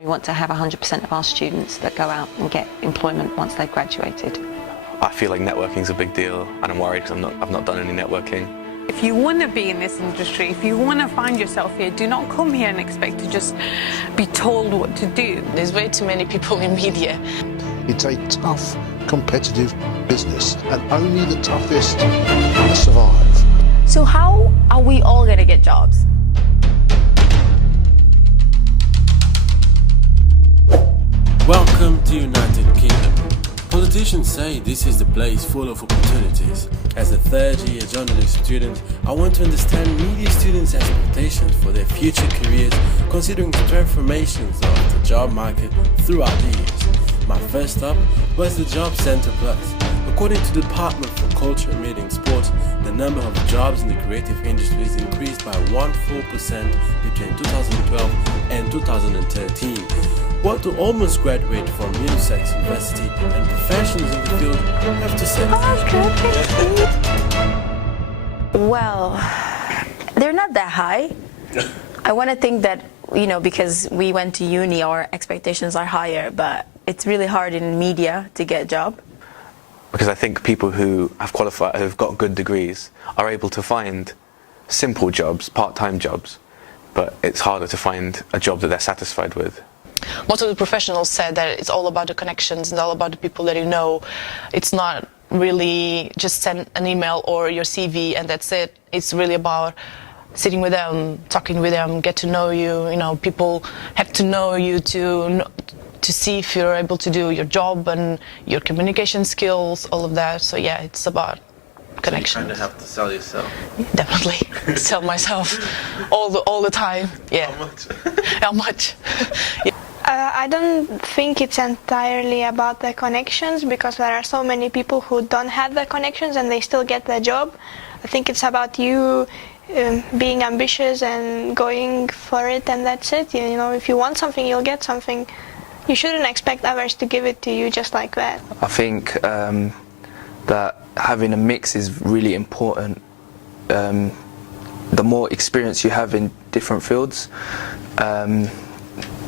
We want to have 100% of our students that go out and get employment once they've graduated. I feel like networking is a big deal, and I'm worried because I've not done any networking. If you want to be in this industry, if you want to find yourself here, do not come here and expect to just be told what to do. There's way too many people in media. It's a tough, competitive business, and only the toughest survive. So how are we all going to get jobs? Welcome to United Kingdom. Politicians say this is the place full of opportunities. As a third-year journalism student, I want to understand media students' expectations for their future careers, considering the transformations of the job market throughout the years. My first stop was the Job Centre Plus. According to the Department for Culture, Media and Sport, the number of jobs in the creative industries increased by 14% between 2012 and 2013. What do almost graduate from unisex university and professionals in the field have to say? Well, they're not that high. I want to think that, because we went to uni, our expectations are higher, but it's really hard in media to get a job. Because I think people who have qualified, who've got good degrees, are able to find simple jobs, part-time jobs, but it's harder to find a job that they're satisfied with. Most of the professionals said that it's all about the connections and all about the people that you know. It's not really just send an email or your CV and that's it. It's really about sitting with them, talking with them, get to know you. People have to know you to see if you're able to do your job and your communication skills, all of that. So yeah, it's about connection. You kind of have to sell yourself. Definitely sell myself all the time. Yeah. How much? How much? Yeah. I don't think it's entirely about the connections, because there are so many people who don't have the connections and they still get the job. I think it's about you being ambitious and going for it, and that's it. If you want something, you'll get something. You shouldn't expect others to give it to you just like that. I think that having a mix is really important. The more experience you have in different fields,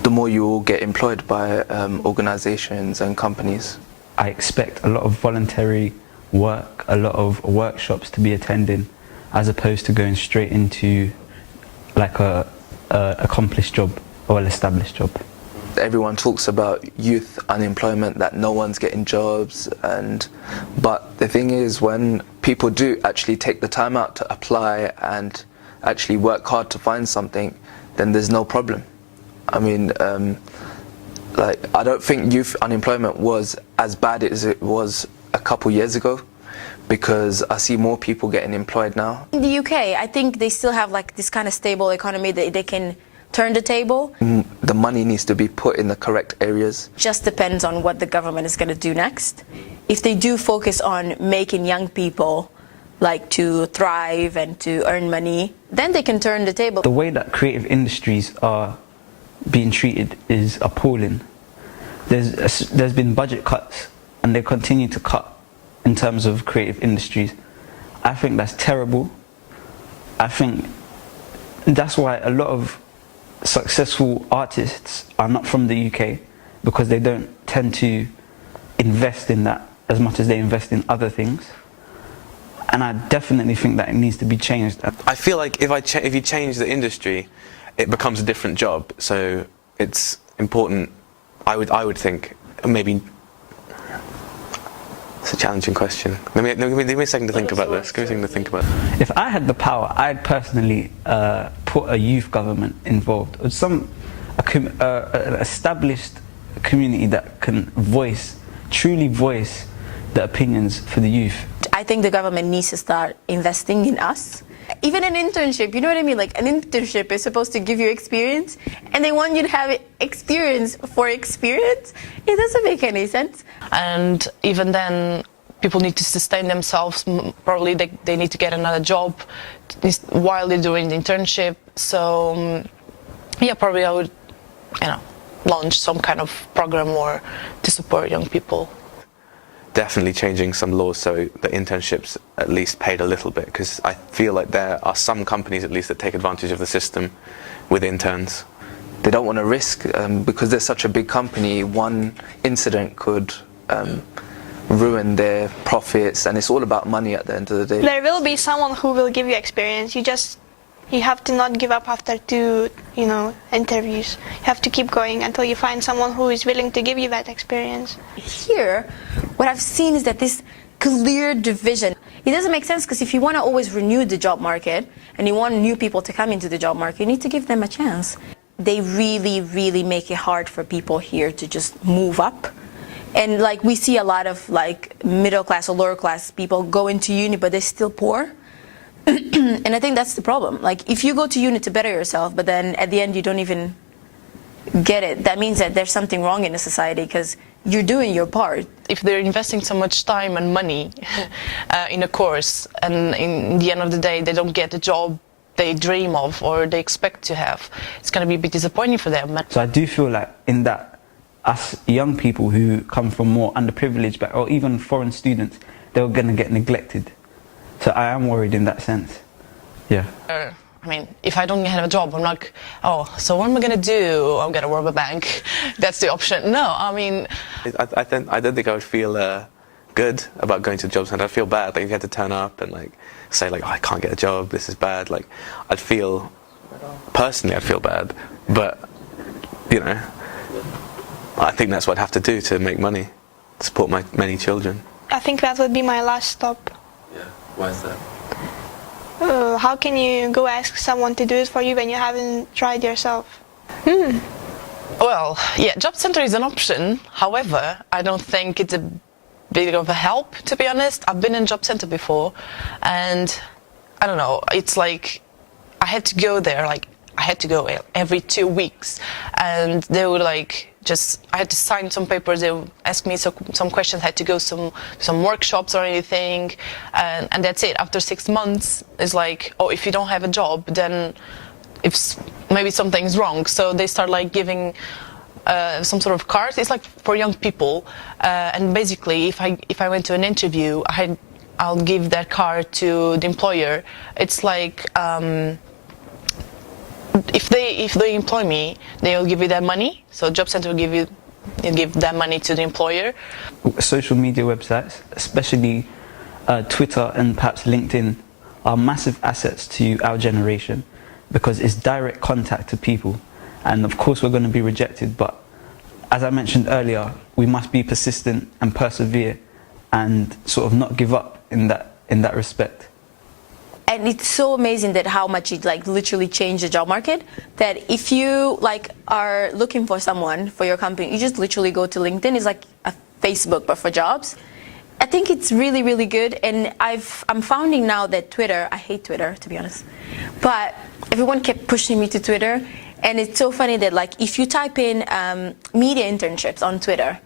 the more you will get employed by organisations and companies. I expect a lot of voluntary work, a lot of workshops to be attending, as opposed to going straight into like a accomplished job or an established job. Everyone talks about youth unemployment, that no one's getting jobs, but the thing is, when people do actually take the time out to apply and actually work hard to find something, then there's no problem. I mean, I don't think youth unemployment was as bad as it was a couple years ago, because I see more people getting employed now. In the UK, I think they still have this kind of stable economy that they can turn the table. The money needs to be put in the correct areas. Just depends on what the government is going to do next. If they do focus on making young people to thrive and to earn money, then they can turn the table. The way that creative industries are being treated is appalling. There's been budget cuts, and they continue to cut in terms of creative industries. I think that's terrible. I think that's why a lot of successful artists are not from the UK, because they don't tend to invest in that as much as they invest in other things. And I definitely think that it needs to be changed. I feel like if you change the industry, it becomes a different job. So it's important. I would think maybe. It's a challenging question. Give me a second to think about this. Give me a second to think about it. If I had the power, I'd personally put a youth government involved, or an established community that can truly voice the opinions for the youth. I think the government needs to start investing in us. Even an internship, you know what I mean? Like, an internship is supposed to give you experience, and they want you to have experience for experience. It doesn't make any sense. And even then, people need to sustain themselves. Probably they need to get another job while they're doing the internship. So yeah, probably I would, launch some kind of program or to support young people. Definitely changing some laws so the internships at least paid a little bit, because I feel like there are some companies at least that take advantage of the system with interns. they don't want to risk, because they're such a big company, one incident could ruin their profits, and it's all about money at the end of the day. There will be someone who will give you experience. You have to not give up after 2, interviews. You have to keep going until you find someone who is willing to give you that experience. Here, what I've seen is that this clear division, it doesn't make sense, because if you want to always renew the job market and you want new people to come into the job market, you need to give them a chance. They really, really make it hard for people here to just move up. And like we see a lot of like middle class or lower class people go into uni, but they're still poor. And I think that's the problem. Like if you go to uni to better yourself, but then at the end you don't even get it, that means that there's something wrong in the society, because you're doing your part. If they're investing so much time and money in a course, and in the end of the day they don't get the job they dream of or they expect to have, it's going to be a bit disappointing for them. So I do feel like in that, us young people who come from more underprivileged back, or even foreign students, they're going to get neglected. So I am worried in that sense. Yeah. I mean, if I don't have a job, I'm like, oh, so what am I going to do? I'm going to rob a bank. That's the option. No, I mean... I don't think I would feel good about going to the job centre. I'd feel bad. Like if you had to turn up and like say like, oh, I can't get a job, this is bad. Like personally I'd feel bad. But, I think that's what I'd have to do to make money, to support my many children. I think that would be my last stop. Yeah, why is that? How can you go ask someone to do it for you when you haven't tried yourself? Well, yeah, job center is an option. However, I don't think it's a bit of a help, to be honest. I've been in job center before, and I don't know, it's like I had to go there, like I had to go every 2 weeks, and they would like I had to sign some papers, they would ask me some questions, I had to go some workshops or anything, and that's it. After 6 months, it's like, oh, if you don't have a job, then maybe something's wrong. So they start like giving some sort of cards. It's like for young people, and basically if I went to an interview, I'll give that card to the employer. It's like if they employ me, they'll give you that money. So job center will give that money to the employer. Social media websites, especially Twitter and perhaps LinkedIn, are massive assets to our generation, because it's direct contact to people. And of course we're going to be rejected, but as I mentioned earlier, we must be persistent and persevere and sort of not give up in that respect. And it's so amazing that how much it like literally changed the job market, that if you like are looking for someone for your company, you just literally go to LinkedIn. It's like a Facebook but for jobs. I think it's really, really good. And I'm finding now that Twitter, I hate Twitter to be honest, but everyone kept pushing me to Twitter. And it's so funny that like if you type in media internships on Twitter,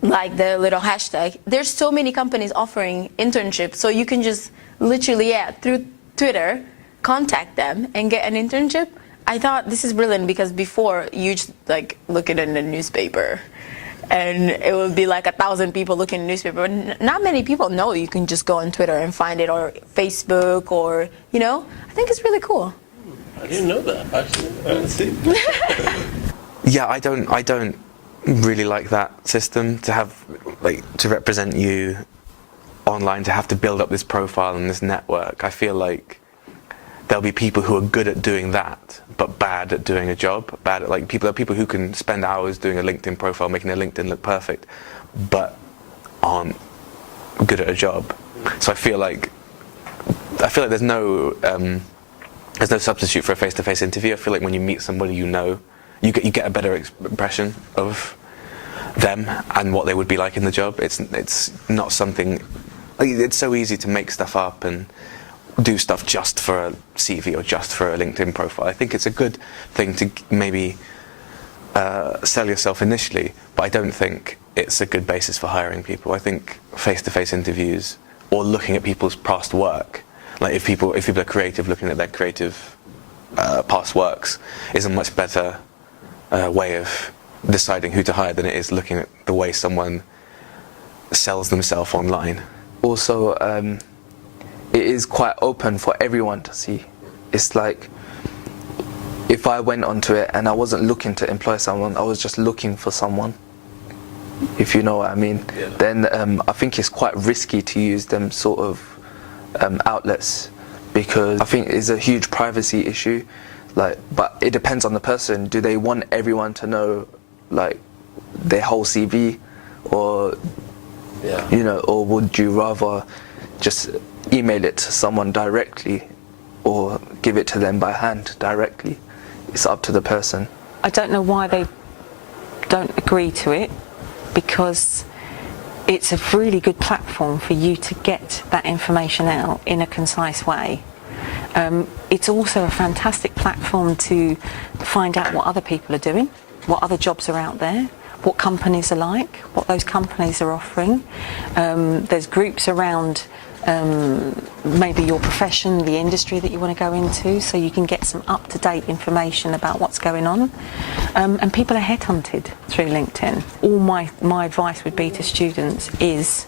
like the little hashtag, there's so many companies offering internships, so you can just literally through Twitter contact them and get an internship. I thought this is brilliant, because before you just like look at it in the newspaper and it would be like 1,000 people looking in the newspaper. Not many people know you can just go on Twitter and find it, or Facebook, or I think it's really cool. I didn't know that, actually. Yeah, I don't really like that system, to have to represent you online, to have to build up this profile and this network. I feel like there'll be people who are good at doing that but bad at doing a job. Bad at people who can spend hours doing a LinkedIn profile, making their LinkedIn look perfect, but aren't good at a job. So I feel like there's no substitute for a face-to-face interview. I feel like when you meet somebody you get a better impression of them and what they would be like in the job. It's not something. It's so easy to make stuff up and do stuff just for a CV or just for a LinkedIn profile. I think it's a good thing to maybe sell yourself initially, but I don't think it's a good basis for hiring people. I think face-to-face interviews, or looking at people's past work, like if people are creative, looking at their creative past works, is a much better way of deciding who to hire than it is looking at the way someone sells themselves online. Also, it is quite open for everyone to see. It's like if I went onto it and I wasn't looking to employ someone, I was just looking for someone, if you know what I mean, then I think it's quite risky to use them sort of outlets, because I think it's a huge privacy issue. Like, but it depends on the person. Do they want everyone to know, like, their whole CV, or you know, or would you rather just email it to someone directly, or give it to them by hand directly? It's up to the person. I don't know why they don't agree to it, because it's a really good platform for you to get that information out in a concise way. It's also a fantastic platform to find out what other people are doing, what other jobs are out there, what companies are like, what those companies are offering. There's groups around maybe your profession, the industry that you want to go into, so you can get some up-to-date information about what's going on. And people are headhunted through LinkedIn. All my advice would be to students is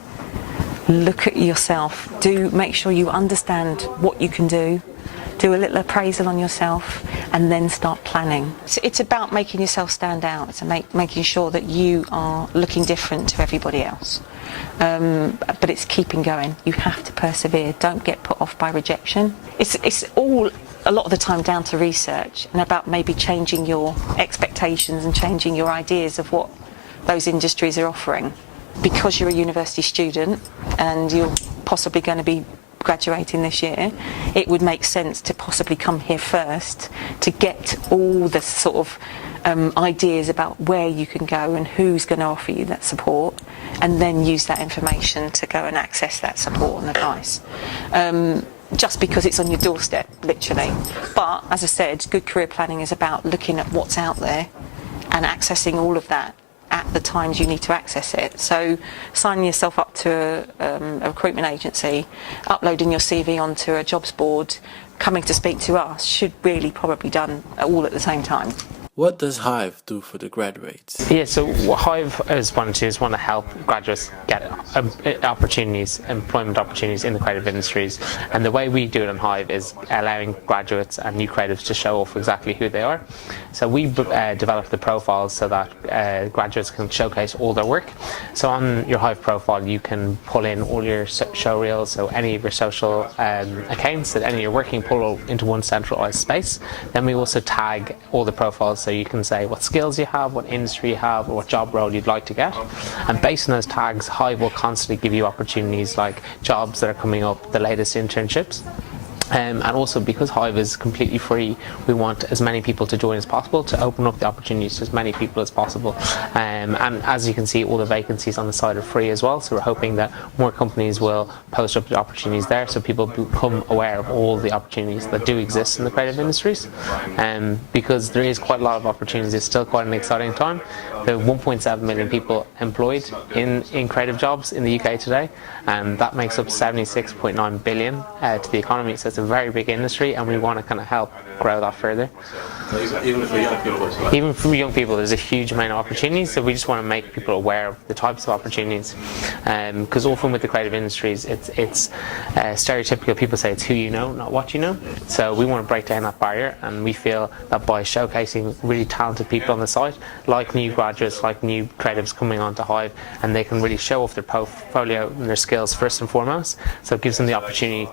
look at yourself, make sure you understand what you can do a little appraisal on yourself, and then start planning. It's about making yourself stand out. It's making sure that you are looking different to everybody else. But it's keeping going. You have to persevere. Don't get put off by rejection. It's all a lot of the time down to research and about maybe changing your expectations and changing your ideas of what those industries are offering. Because you're a university student and you're possibly going to be graduating this year, it would make sense to possibly come here first to get all the sort of ideas about where you can go and who's going to offer you that support, and then use that information to go and access that support and advice. Just because it's on your doorstep, literally. But as I said, good career planning is about looking at what's out there and accessing all of that at the times you need to access it. So signing yourself up to a recruitment agency, uploading your CV onto a jobs board, coming to speak to us should really probably be done all at the same time. What does Hive do for the graduates? Yeah, so what Hive is wanting to do is want to help graduates get opportunities, employment opportunities in the creative industries. And the way we do it on Hive is allowing graduates and new creatives to show off exactly who they are. So we develop the profiles so that graduates can showcase all their work. So on your Hive profile, you can pull in all your show reels, so any of your social accounts that any of your working pull into one centralized space. Then we also tag all the profiles, so you can say what skills you have, what industry you have, or what job role you'd like to get. And based on those tags, Hive will constantly give you opportunities like jobs that are coming up, the latest internships. And also, because Hive is completely free, we want as many people to join as possible to open up the opportunities to as many people as possible. And as you can see, all the vacancies on the site are free as well, so we're hoping that more companies will post up the opportunities there so people become aware of all the opportunities that do exist in the creative industries. Because there is quite a lot of opportunities, it's still quite an exciting time. There are 1.7 million people employed in creative jobs in the UK today, and that makes up 76.9 billion to the economy. So it's a very big industry, and we want to kind of help grow that further. Even for young people? Even for young people, there's a huge amount of opportunities, so we just want to make people aware of the types of opportunities. Because often with the creative industries, it's stereotypical. People say it's who you know, not what you know. So we want to break down that barrier, and we feel that by showcasing really talented people on the site, like new graduates, like new creatives coming onto Hive, and they can really show off their portfolio and their skills first and foremost. So it gives them the opportunity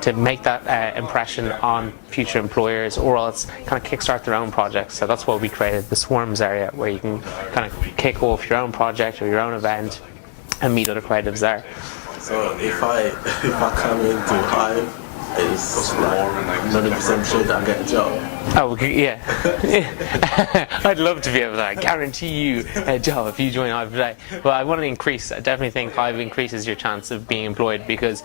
to make that impression on future employers, or else kind of kickstart their own projects. So that's why we created the Swarms area, where you can kind of kick off your own project or your own event and meet other creatives there. So if I come into Hive, it's like 100% sure that I get a job. Oh, yeah. I'd love to be able to guarantee you a job if you join Hive today. But I want to increase, I definitely think Hive increases your chance of being employed, because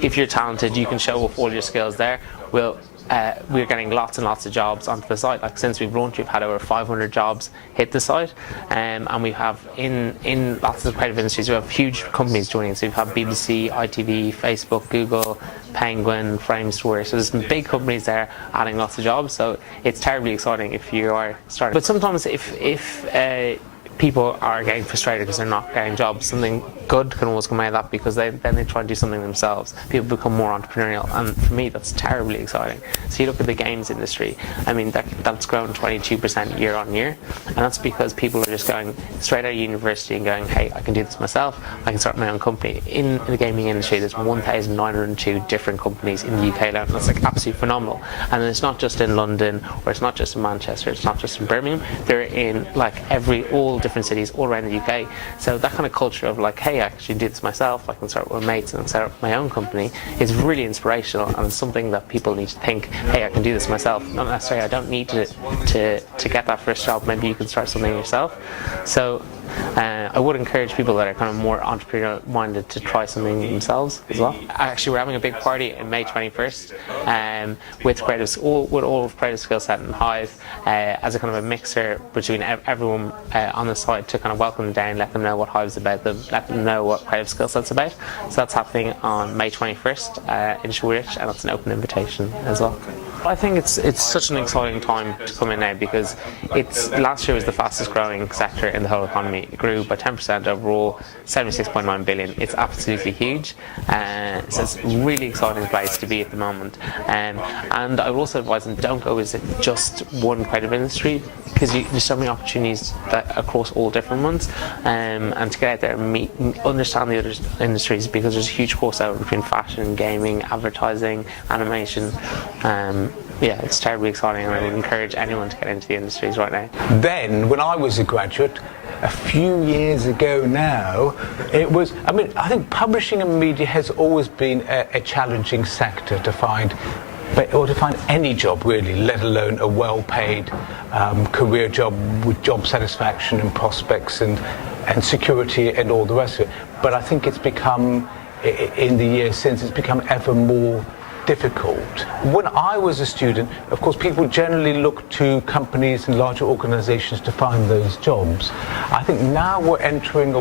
if you're talented, you can show off all your skills there. We're getting lots and lots of jobs onto the site. Like, since we've launched, we've had over 500 jobs hit the site, and we have in lots of the creative industries, we have huge companies joining. So we've had BBC, ITV, Facebook, Google, Penguin, Framestore. So there's some big companies there adding lots of jobs. So it's terribly exciting if you are starting. But sometimes if people are getting frustrated because they're not getting jobs. Something good can always come out of that, because then they try and do something themselves. People become more entrepreneurial, and for me that's terribly exciting. So you look at the games industry, I mean that's grown 22% year on year, and that's because people are just going straight out of university and going, hey, I can do this myself, I can start my own company. In the gaming industry there's 1,902 different companies in the UK alone. That's like absolutely phenomenal. And it's not just in London, or it's not just in Manchester, it's not just in Birmingham, they're in like all different cities all around the UK. So that kind of culture of like, hey, I actually do this myself, I can start with mates and start my own company, is really inspirational, and it's something that people need to think, hey, I can do this myself. Not necessarily, I don't need to get that first job, maybe you can start something yourself. So I would encourage people that are kind of more entrepreneurial minded to try something themselves as well. Actually, we're having a big party on May 21st with all of Creative Skill Set and Hive as a kind of a mixer between everyone on the site, to kind of welcome them down, let them know what Hive's about, let them know what Creative Skill Set's about. So that's happening on May 21st in Shoreditch, and it's an open invitation as well. I think it's such an exciting time to come in now, because last year was the fastest growing sector in the whole economy. It grew by 10% overall, 76.9 billion. It's absolutely huge. So it's a really exciting place to be at the moment. And I would also advise them, don't go with just one creative industry, because there's so many opportunities across all different ones. And to get out there and understand the other industries, because there's a huge crossover between fashion, gaming, advertising, animation. Yeah, it's terribly exciting, and I would encourage anyone to get into the industries right now. Then, when I was a graduate, a few years ago now, I think publishing and media has always been a challenging sector to find, or to find any job really, let alone a well-paid career job with job satisfaction and prospects and security and all the rest of it. But I think it's become, in the years since, it's become ever more difficult. When I was a student, of course, people generally look to companies and larger organizations to find those jobs. I think now we're entering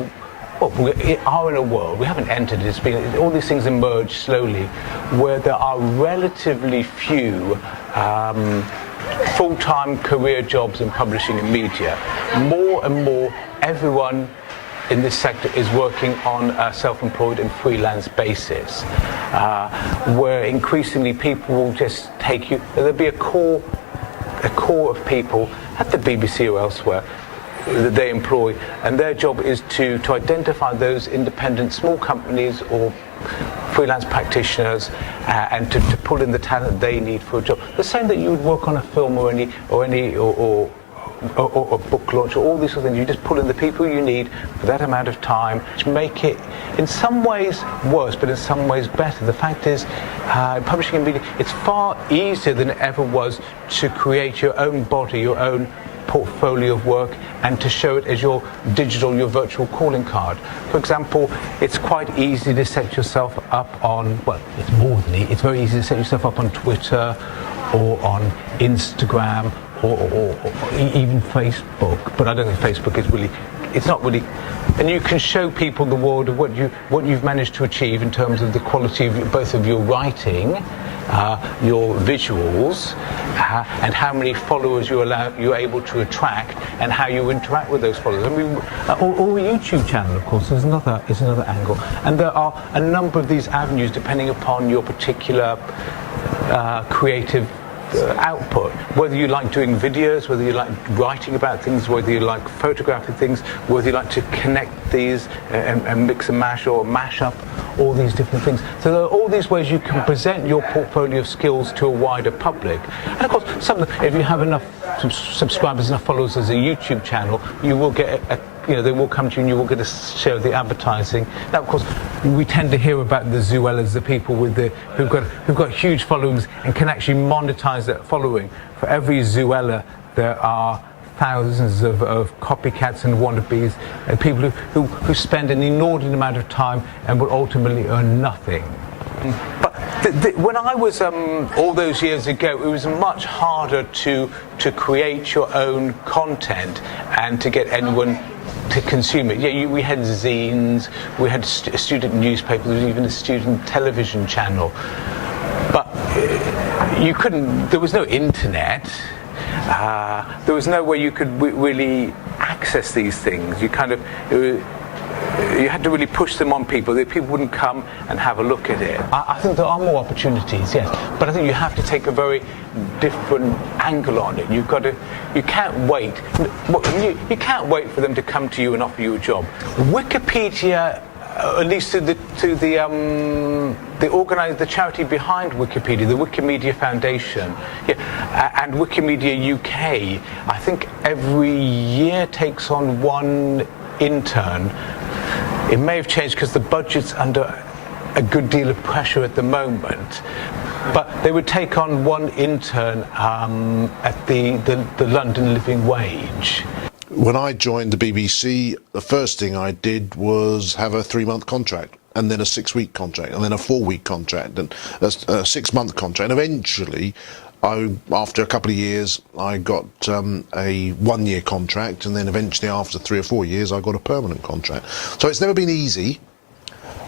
we are in a world, we haven't entered it, all these things emerge slowly, where there are relatively few full-time career jobs in publishing and media. More and more, everyone in this sector is working on a self-employed and freelance basis, where increasingly people will just take you. There'll be a core of people at the BBC or elsewhere that they employ, and their job is to identify those independent small companies or freelance practitioners and to pull in the talent they need for a job. The same that you would work on a film or a book launch, or all these sort of things. You just pull in the people you need for that amount of time, to make it in some ways worse, but in some ways better. The fact is, publishing and media, it's far easier than it ever was to create your own body, your own portfolio of work, and to show it as your virtual calling card. For example, it's quite easy to set yourself up on, it's very easy to set yourself up on Twitter or on Instagram or even Facebook, but I don't think Facebook is it's not really, and you can show people the world of what you've managed to achieve in terms of the quality of both of your writing, your visuals, and how many followers you're able to attract, and how you interact with those followers. I mean, or a YouTube channel, of course, is another angle. And there are a number of these avenues depending upon your particular creative output, whether you like doing videos, whether you like writing about things, whether you like photographing things, whether you like to connect these and mix and mash or mash up all these different things. So there are all these ways you can present your portfolio of skills to a wider public. And of course, if you have enough subscribers, enough followers as a YouTube channel, you will get they will come to you and you will get a share of the advertising. Now, of course, we tend to hear about the Zoellas, the people who've got huge followings and can actually monetize that following. For every Zoella, there are thousands of copycats and wannabes, and people who spend an inordinate amount of time and will ultimately earn nothing. But when I was all those years ago, it was much harder to create your own content and to get anyone to consume it. Yeah, we had zines, we had student newspapers, there was even a student television channel. But there was no internet. There was no way you could really access access these things. You kind of you had to really push them on people. That people wouldn't come and have a look at it. I think there are more opportunities, yes, but I think you have to take a very different angle on it. You can't wait. You can't wait for them to come to you and offer you a job. Wikipedia, at least to the charity behind Wikipedia, the Wikimedia Foundation, and Wikimedia UK, I think every year takes on one intern. It may have changed because the budget's under a good deal of pressure at the moment, but they would take on one intern at the London living wage. When I joined the BBC, the first thing I did was have a 3-month contract, and then a 6-week contract, and then a 4-week contract, and a 6-month contract. And eventually, after a couple of years, I got a 1-year contract, and then eventually, after 3 or 4 years, I got a permanent contract. So it's never been easy,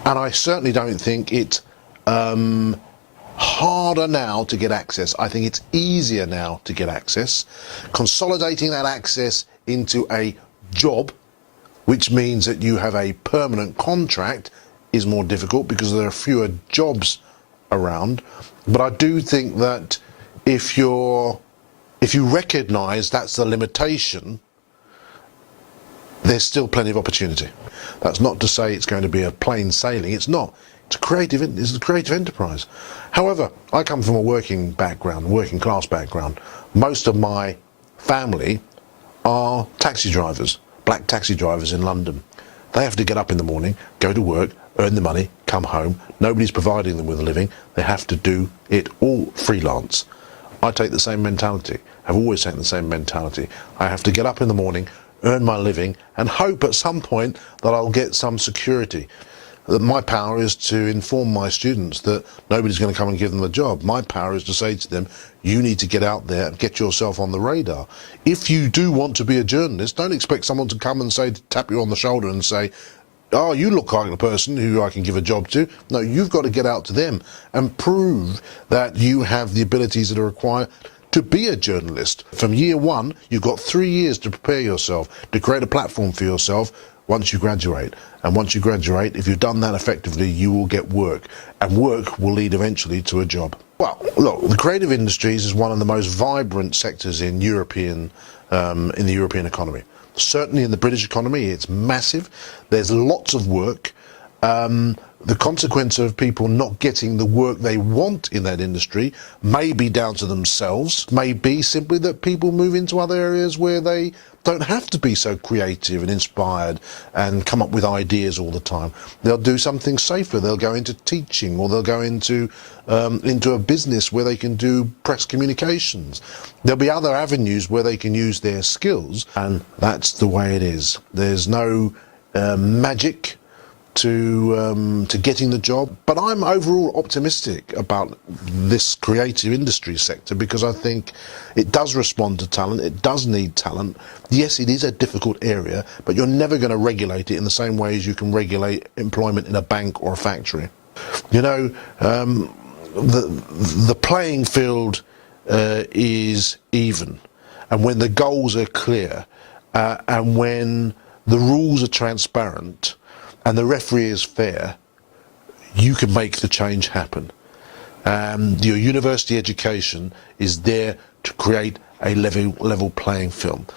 and I certainly don't think it's harder now to get access. I think it's easier now to get access. Consolidating that access into a job, which means that you have a permanent contract, is more difficult because there are fewer jobs around. But I do think that if you recognise that's the limitation, there's still plenty of opportunity. That's not to say it's going to be a plain sailing. It's not. It's a creative enterprise. However, I come from a working class background. Most of my family are taxi drivers, black taxi drivers in London. They have to get up in the morning, go to work, earn the money, come home. Nobody's providing them with a living. They have to do it all freelance. I take the same mentality. I've always taken the same mentality. I have to get up in the morning, earn my living, and hope at some point that I'll get some security. That my power is to inform my students that nobody's going to come and give them a job. My power is to say to them, you need to get out there and get yourself on the radar. If you do want to be a journalist, don't expect someone to come and tap you on the shoulder and say, oh, you look like the person who I can give a job to. No, you've got to get out to them and prove that you have the abilities that are required to be a journalist. From year one, you've got 3 years to prepare yourself, to create a platform for yourself once you graduate. And once you graduate, if you've done that effectively, you will get work. And work will lead eventually to a job. Well, look, the creative industries is one of the most vibrant sectors in the European economy. Certainly in the British economy, it's massive. There's lots of work. The consequence of people not getting the work they want in that industry may be down to themselves, may be simply that people move into other areas where they don't have to be so creative and inspired and come up with ideas all the time. They'll do something safer. They'll go into teaching, or they'll go into a business where they can do press communications. There'll be other avenues where they can use their skills, and that's the way it is. There's no magic to getting the job, but I'm overall optimistic about this creative industry sector because I think it does respond to talent, it does need talent. Yes, it is a difficult area, but you're never going to regulate it in the same way as you can regulate employment in a bank or a factory. You know, the playing field is even, and when the goals are clear and when the rules are transparent and the referee is fair, you can make the change happen. Your university education is there to create a level playing field.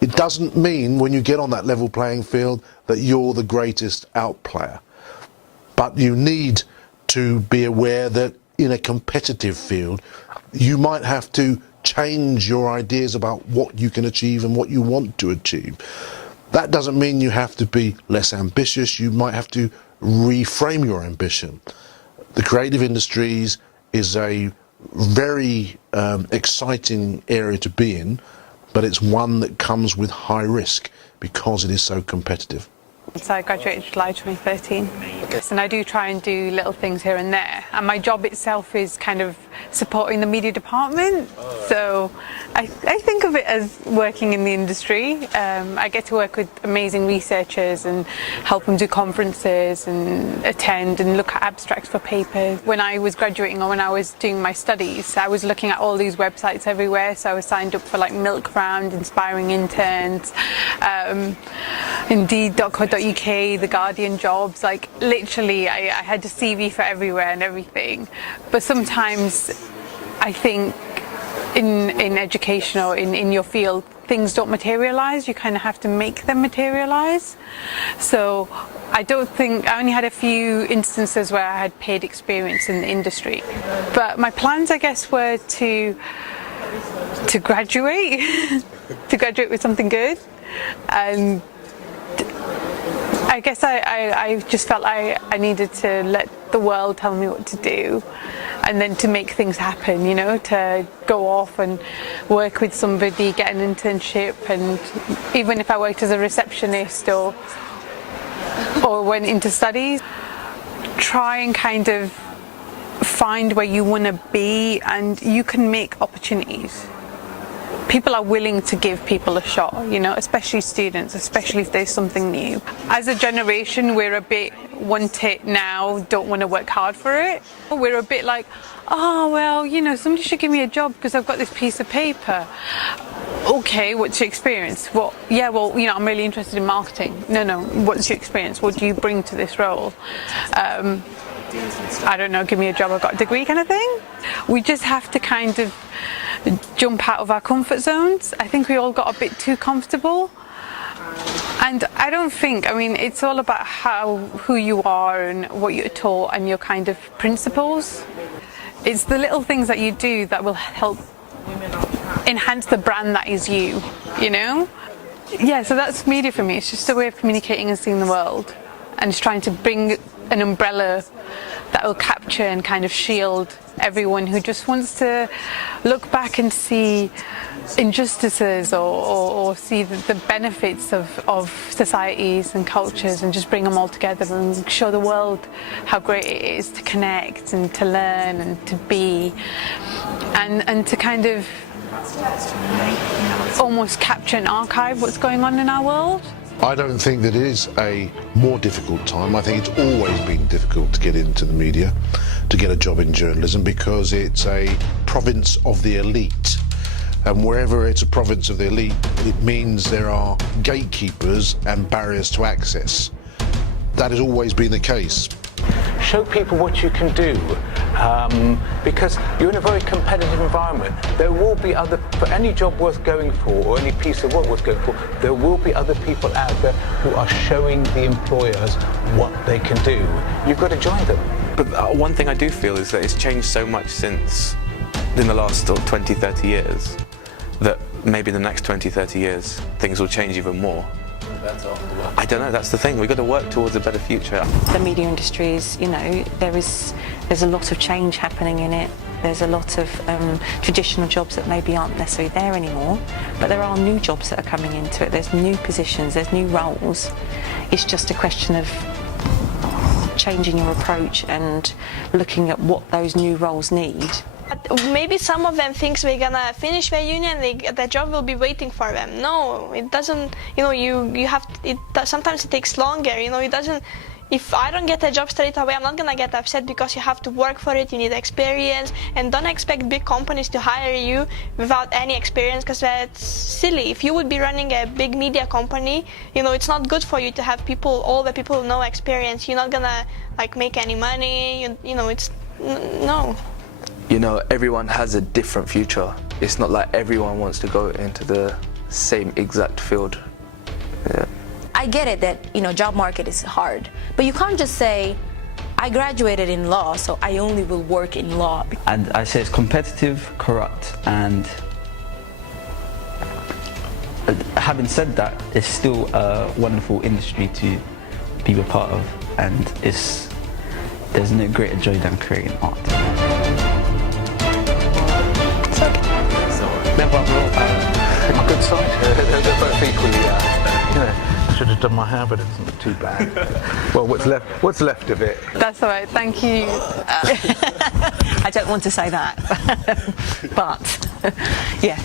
It doesn't mean when you get on that level playing field that you're the greatest outplayer, but you need to be aware that in a competitive field you might have to change your ideas about what you can achieve and what you want to achieve. That doesn't mean you have to be less ambitious. You might have to reframe your ambition. The creative industries is a very exciting area to be in, but it's one that comes with high risk because it is so competitive. So I graduated July 2013. And I do try and do little things here and there. And my job itself is kind of supporting the media department. So I think of it as working in the industry. I get to work with amazing researchers and help them do conferences and attend and look at abstracts for papers. When I was graduating or when I was doing my studies, I was looking at all these websites everywhere. So I was signed up for like Milk Round, Inspiring Interns, Indeed.co.uk, The Guardian Jobs. Like literally I had a CV for everywhere and everything. But sometimes I think in education or in your field, things don't materialize. You kind of have to make them materialize. So I only had a few instances where I had paid experience in the industry. But my plans, I guess, were to graduate, to graduate with something good. And I guess I just felt I needed to let the world tell me what to do, and then to make things happen, you know, to go off and work with somebody, get an internship, and even if I worked as a receptionist or went into studies, try and kind of find where you want to be, and you can make opportunities. People are willing to give people a shot, you know, especially students, especially if there's something new. As a generation, we're a bit want it now, don't want to work hard for it. We're a bit like, oh, well, you know, somebody should give me a job because I've got this piece of paper. Okay, what's your experience? Well, yeah, well, you know, I'm really interested in marketing. No, what's your experience? What do you bring to this role? I don't know, give me a job, I've got a degree kind of thing. We just have to kind of jump out of our comfort zones. I think we all got a bit too comfortable. And I mean, it's all about who you are and what you're taught and your kind of principles. It's the little things that you do that will help enhance the brand that is you, you know? Yeah, so that's media for me. It's just a way of communicating and seeing the world. And it's trying to bring an umbrella that will capture and kind of shield everyone who just wants to look back and see injustices or see the benefits of societies and cultures, and just bring them all together and show the world how great it is to connect and to learn and to be, and to kind of almost capture and archive what's going on in our world. I don't think that it is a more difficult time. I think it's always been difficult to get into the media, to get a job in journalism, because it's a province of the elite. And wherever it's a province of the elite, it means there are gatekeepers and barriers to access. That has always been the case. Show people what you can do, because you're in a very competitive environment. There will be for any job worth going for, or any piece of work worth going for, there will be other people out there who are showing the employers what they can do. You've got to join them. But one thing I do feel is that it's changed so much since in the last 20, 30 years, that maybe the next 20, 30 years, things will change even more. I don't know, that's the thing. We've got to work towards a better future. The media industry is, you know, there's a lot of change happening in it. There's a lot of traditional jobs that maybe aren't necessarily there anymore, but there are new jobs that are coming into it. There's new positions, there's new roles. It's just a question of changing your approach and looking at what those new roles need. Maybe some of them thinks we're gonna finish their uni and the job will be waiting for them. No, it doesn't. You know, you have. Sometimes it takes longer. You know, it doesn't. If I don't get a job straight away, I'm not gonna get upset, because you have to work for it. You need experience, and don't expect big companies to hire you without any experience, because that's silly. If you would be running a big media company, you know, it's not good for you to have all the people no experience. You're not gonna like make any money. You know, it's no. You know, everyone has a different future. It's not like everyone wants to go into the same exact field. Yeah. I get it that, you know, job market is hard, but you can't just say, I graduated in law, so I only will work in law. And I say it's competitive, corrupt, and having said that, it's still a wonderful industry to be a part of, and there's no greater joy than creating art. Never on a good side. They're both equally, you know. should have done my hair, but it isn't too bad. Well, what's left of it? That's all right, thank you. I don't want to say that, but yeah,